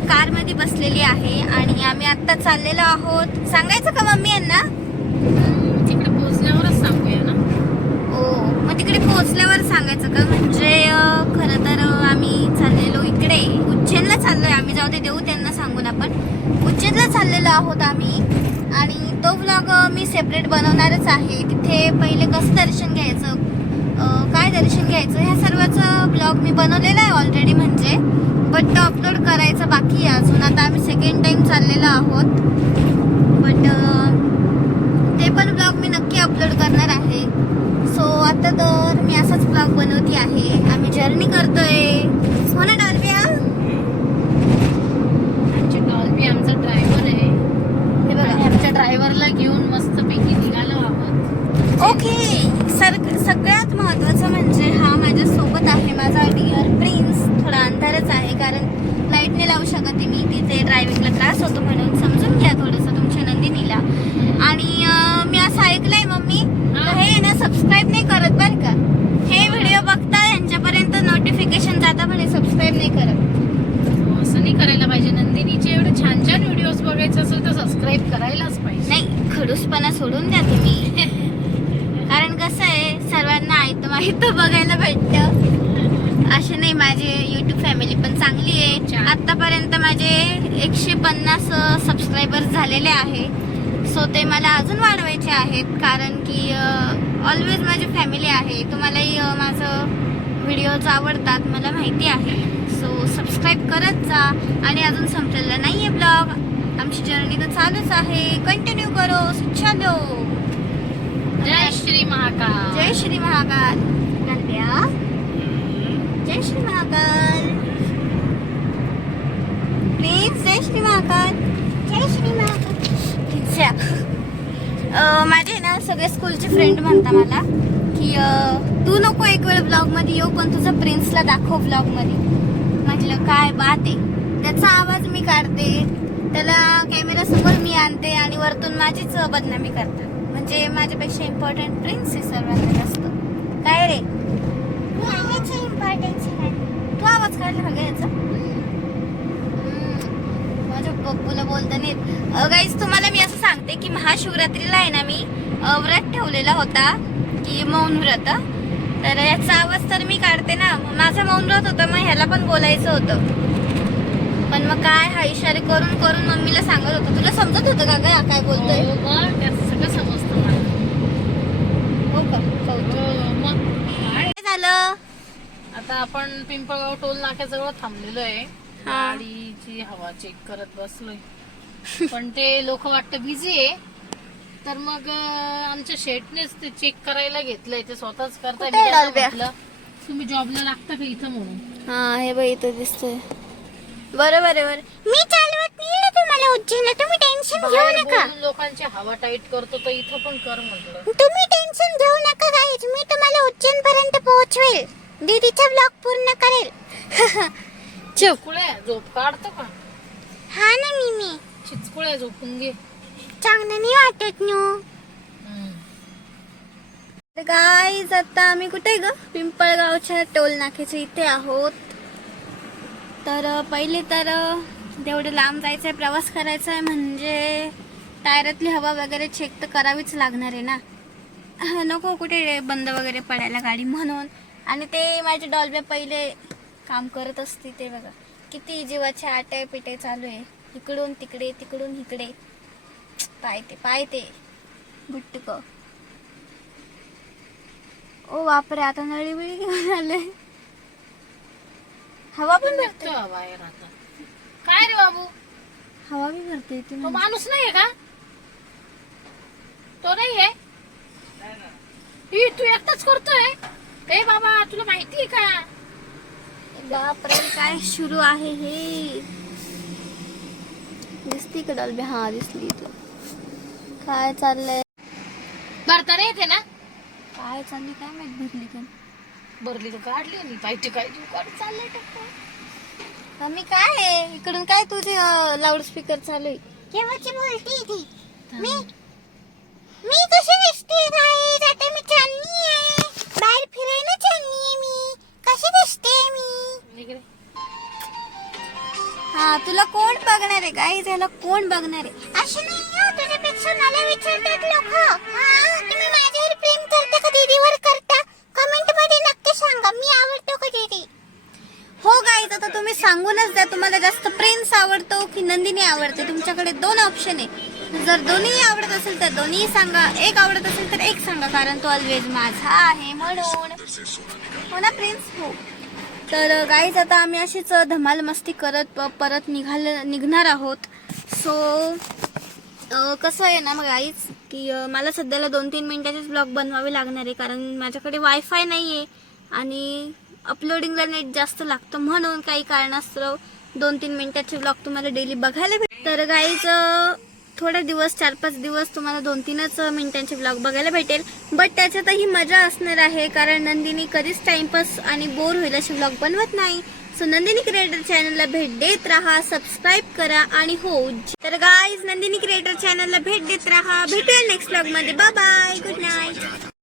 Car मध्ये बसलेली आहे आणि आम्ही आता चाललेलो आहोत. सांगायचं का मम्मी यांना? तिकडे पोहोचल्यावरच सांगूया ना. हो, मग तिकडे पोहोचल्यावर सांगायचं का? म्हणजे खरं तर आम्ही चाललेलो इकडे उज्जैनला चाललोय आम्ही. जाऊ दे, देऊ त्यांना सांगून. आपण उज्जैनला चाललेलो आहोत आम्ही आणि तो व्लॉग मी सेपरेट बनवणारच आहे. तिथे पहिले कसं दर्शन घ्यायचं, काय दर्शन घ्यायचं, ह्या सर्वाचा ब्लॉग मी बनवलेला आहे ऑलरेडी. म्हणजे बट तो अपलोड करायचं बाकी आहे अजून. आता आम्ही सेकंड टाइम चाललेलो आहोत, बट ते पण ब्लॉग मी नक्की अपलोड करणार आहे. सो आता तर मी असाच ब्लॉग बनवते आहे. आम्ही जर्नी करतोय. हो ना डॉल्बिया? डॉल्बी आमचा ड्रायव्हर आहे. हे बघा, आमच्या ड्रायव्हरला घेऊन मस्तपैकी निघालो आहोत. ओके. सगळ्यात महत्त्वाचं म्हणजे हा माझ्या सोबत आहे, माझा डिअर प्रिन्स. थोडा अंधारच आहे कारण लाईट नाही लावू शकत मी, तिथे ड्रायव्हिंगला त्रास होतो म्हणून. समजून घ्या थोडंसं तुमच्या नंदिनीला. आणि मी असं ऐकलंय मम्मी, हे ना सबस्क्राईब नाही करत बरं का. हे व्हिडिओ बघता यांच्यापर्यंत नोटिफिकेशन जाता पण हे सबस्क्राईब नाही करत. असं नाही करायला पाहिजे. नंदिनीचे एवढे छान छान व्हिडिओज बघायचे असेल तर सबस्क्राईब करायलाच पाहिजे. नाही, खडूसपणा सोडून द्या तुम्ही. कारण कसं आहे, सर्वांना माहिती बघायला भेटतं. असे नाही, माझे युट्यूब फॅमिली पण चांगली आहे. आतापर्यंत माझे 150 सबस्क्रायबर्स झालेले आहे. सो ते मला अजून वाढवायचे आहेत कारण की ऑलवेज माझी फॅमिली आहे. तुम्हालाही माझं व्हिडिओज आवडतात मला माहिती आहे. सो सबस्क्राईब करत जा. आणि अजून संपलेला नाही आहे ब्लॉग, आमची जर्नी तर चालूच आहे. कंटिन्यू करो. चलो. जय श्री महाकाल. जय श्री महाकाल. जय श्री महाकाल. प्लीज जय श्री महाकाल. जय श्री महाकाल. माझे ना सगळे स्कूलचे फ्रेंड म्हणता मला की तू नको एक वेळ ब्लॉग मध्ये येऊ, पण तुझा प्रिन्सला दाखव ब्लॉग मध्ये. म्हटलं काय बात आहे. त्याचा आवाज मी काढते, त्याला कॅमेरा समोर मी आणते आणि वरतून माझीच बदनामी करतात. म्हणजे माझ्यापेक्षा इम्पॉर्टंट प्रिन्स आहे सर्वांना जास्त. काय रे, इम्पॉर्टन्स तू आवाज काढला का याचा? माझ्या पप्पूला बोलता नाही. गाईज, तुम्हाला मी असं सांगते की महाशिवरात्रीला आहे ना मी व्रत ठेवलेला होता की मौन व्रत. तर याचा आवाज तर मी काढते ना. माझा मौन व्रत होता, मग ह्याला पण बोलायचं होतं. पण मग काय, हा इशारे करून करून मम्मीला सांगत होतं. तुला समजत होतं का काय बोलतोय? सगळं समजतं मला. हो का? मग काय झालं? आता आपण पिंपळगाव टोल नाक्याजवळ थांबलेलो आहे. हा. गाडीची हवा चेक करत बसलोय. पण ते लोक वाटतं बिझी आहे, तर मग आमच्या शेटनेच ते चेक करायला घेतलंय. ते स्वतःच करताय. कुठे आहे डॉल्ब्या? तुम्ही जॉबला लागता का इथं म्हणून. हा, हे बाई इथं दिसतंय. बरोबर आहे. मी चालवत नाही तुम्हाला उज्जैनला, तुम्ही टेन्शन घेऊ नका. लोकांची हवा टाईट करतो तर इथं पण कर म्हटलं. तुम्ही टेन्शन घेऊ नका गाईज, मी तुम्हाला उज्जैन पर्यंत पोहोचवेल. दीदीचा ब्लॉग पूर्ण करेल. चिचकुळ्या झोप काढतो का? हा ना, मी चिचकुळ्या झोपून घे. चांगलं नाही वाटत नो. गाईज, आता आम्ही कुठे ग? पिंपळगावच्या टोल नाक्याच्या इथे आहोत. तर पहिले तर तेवढे लांब जायचंय, प्रवास करायचा आहे म्हणजे टायरातली हवा वगैरे चेक तर करावीच लागणार आहे ना. नको कुठे बंद वगैरे पडायला गाडी म्हणून. आणि ते माझे डॉल्बे पहिले काम करत असते ते बघा, किती जीवाचे आटे पिटे चालू आहे. इकडून तिकडे, तिकडून इकडे. पायते गुट्टक. ओ बापरे, आता नळी बिळी घेऊन आले. हवा पण भरते. बाहेर आता काय रे बाबू, हवा भी भरते इथे. तो माणूस नाहीये का? तो नाहीये. तू एकटाच करतोय. ए बाबा, तुला माहिती आहे का? बापरे, काय सुरू आहे हे? दिसती का डॉल्बी? हा, दिसली. तू काय चाललंय? भरता नाही येते ना? काय चालली काय माहित. भरली तर काढली नाही पाहिजे. काय तू काढ चाललंय टक्कर. मी काय आहे इकडून, काय तुझे लाऊडस्पीकर चालू आहे? केव्हाची बोलती ती? मी कशी दिसते? आता मी चांदणी आहे, बाहेर फिरायला चालली आहे. मी कशी दिसते? मी इकडे. हा, तुला आहे गाईज, याला कोण बघणार आहे? अशी नाही हो, तुझ्यापेक्षा मला विचारतात लोक, तुम्ही माझ्यावर प्रेम करता का दीदीवर करता? कमेंट मध्ये नक्की सांगा, मी आवडतो का दीदी? हो गाईज, आता तुम्ही सांगूनच द्या, तुम्हाला जास्त प्रिन्स आवडतो की नंदिनी आवडते? तुमच्याकडे 2 ऑप्शन आहे. जर दोन्ही आवडत असेल तर दोन्ही सांगा, एक आवडत असेल तर एक सांगा, कारण तो ऑलवेज माझा आहे म्हणून. हो ना प्रिन्स? हो. तर गाईज, आता आम्ही अशीच धमाल मस्ती करत परत निघणार आहोत. सो कसं आहे ना मग गाईज, की मला सध्याला 2-3 मिनिटाचेच ब्लॉग बनवावे लागणार आहे, कारण माझ्याकडे वायफाय नाही आहे आणि अपलोडिंगला नेट जास्त लागतं, म्हणून काही कारणास्तव 2-3 मिनिटाचे ब्लॉग तुम्हाला डेली बघायला भेटतात. तर गाईज, थोडे दिवस 4-5 दिवस तुम्हाला 2-3च मिनिटांचे ब्लॉग बघायला भेटेल, बट त्याच्यातही मजा असणार आहे, कारण नंदिनी कधीच टाइमपास आणि बोर होईल असे ब्लॉग बनवत नाही. सो नंदिनी क्रिएटर चॅनलला भेट देत राहा, सबस्क्राईब करा आणि हो, तर गाईज नंदिनी क्रिएटर चॅनलला भेट देत राहा. भेटूया नेक्स्ट ब्लॉग मध्ये. Bye bye, good night.